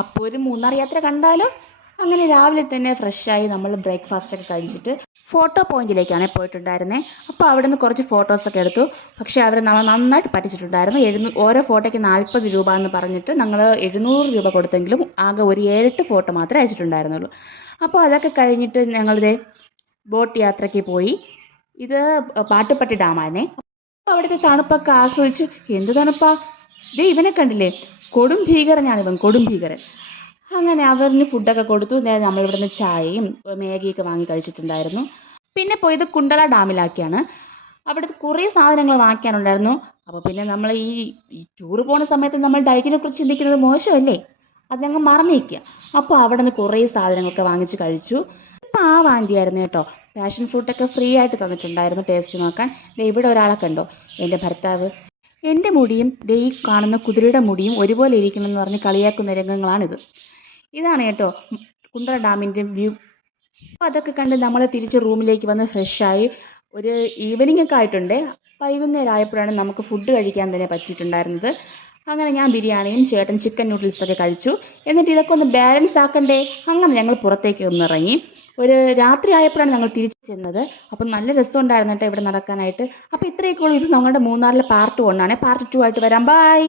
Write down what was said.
അപ്പോൾ ഒരു മൂന്നാർ യാത്ര കണ്ടാലോ. അങ്ങനെ രാവിലെ തന്നെ ഫ്രഷായി നമ്മൾ ബ്രേക്ക്ഫാസ്റ്റ് ഒക്കെ കഴിച്ചിട്ട് ഫോട്ടോ പോയിന്റിലേക്കാണ് പോയിട്ടുണ്ടായിരുന്നത്. അപ്പോൾ അവിടെ നിന്ന് കുറച്ച് ഫോട്ടോസൊക്കെ എടുത്തു. പക്ഷേ അവർ നമ്മൾ നന്നായിട്ട് പറ്റിച്ചിട്ടുണ്ടായിരുന്നു. ഓരോ ഫോട്ടോയ്ക്ക് 40 രൂപ എന്ന് പറഞ്ഞിട്ട് ഞങ്ങൾ 700 രൂപ കൊടുത്തെങ്കിലും ആകെ ഒരു 7-8 ഫോട്ടോ മാത്രമേ അയച്ചിട്ടുണ്ടായിരുന്നുള്ളൂ. അപ്പോൾ അതൊക്കെ കഴിഞ്ഞിട്ട് ഞങ്ങളിത് ബോട്ട് യാത്രയ്ക്ക് പോയി. ഇത് പാട്ടുപ്പെട്ടി ഡാമായിരുന്നേ. അപ്പോൾ അവിടുത്തെ തണുപ്പൊക്കെ ആസ്വദിച്ചു. എന്ത് തണുപ്പാ! ഇവനെ കണ്ടില്ലേ, കൊടും ഭീകരനാണ് ഇവൻ, കൊടും ഭീകരൻ. അങ്ങനെ അവരിന് ഫുഡൊക്കെ കൊടുത്തു. നമ്മളിവിടെ നിന്ന് ചായയും മാഗിയൊക്കെ വാങ്ങി കഴിച്ചിട്ടുണ്ടായിരുന്നു. പിന്നെ പോയത് കുണ്ടള ഡാമിലാക്കിയാണ്. അവിടുത്തെ കുറേ സാധനങ്ങൾ വാങ്ങിക്കാനുണ്ടായിരുന്നു. അപ്പോൾ പിന്നെ നമ്മൾ ഈ ടൂർ പോകുന്ന സമയത്ത് നമ്മൾ ഡയറ്റിനെ കുറിച്ച് ചിന്തിക്കുന്നത് മോശമല്ലേ, അത് ഞങ്ങൾ മറന്നിരിക്കുക. അപ്പോൾ അവിടെ നിന്ന് കുറേ സാധനങ്ങളൊക്കെ വാങ്ങിച്ച് കഴിച്ചു. ഇപ്പം ആ വാങ്ങിയായിരുന്നു കേട്ടോ. പാഷൻ ഫ്രൂട്ടൊക്കെ ഫ്രീ ആയിട്ട് തന്നിട്ടുണ്ടായിരുന്നു ടേസ്റ്റ് നോക്കാൻ. ഇവിടെ ഒരാളെ കണ്ടോ, എൻ്റെ ഭർത്താവ്. എൻ്റെ മുടിയും ഈ കാണുന്ന കുതിരയുടെ മുടിയും ഒരുപോലെ ഇരിക്കണമെന്ന് പറഞ്ഞ് കളിയാക്കുന്ന രംഗങ്ങളാണിത്. ഇതാണ് കേട്ടോ കുണ്ടള ഡാമിൻ്റെ വ്യൂ. അപ്പോൾ അതൊക്കെ കണ്ട് നമ്മൾ തിരിച്ച് റൂമിലേക്ക് വന്ന് ഫ്രഷായി. ഒരു ഈവനിങ് ഒക്കെ ആയിട്ടുണ്ട്. വൈകുന്നേരം ആയപ്പോഴാണ് നമുക്ക് ഫുഡ് കഴിക്കാൻ തന്നെ പറ്റിയിട്ടുണ്ടായിരുന്നത്. അങ്ങനെ ഞാൻ ബിരിയാണിയും ചേട്ടൻ ചിക്കൻ നൂഡിൽസൊക്കെ കഴിച്ചു. എന്നിട്ട് ഇതൊക്കെ ഒന്ന് ബാലൻസ് ആക്കണ്ടേ, അങ്ങനെ ഞങ്ങൾ പുറത്തേക്ക് ഒന്നിറങ്ങി. ഒരു രാത്രി ആയപ്പോഴാണ് ഞങ്ങൾ തിരിച്ചു ചെന്നത്. അപ്പം നല്ല രസമുണ്ടായിരുന്നു കേട്ടോ ഇവിടെ നടക്കാനായിട്ട്. അപ്പോൾ ഇത്രയൊക്കെ ഉള്ളൂ. ഇത് ഞങ്ങളുടെ മൂന്നാറിലെ പാർട്ട് 1 ആണ്. പാർട്ട് 2 ആയിട്ട് വരാം. ബൈ.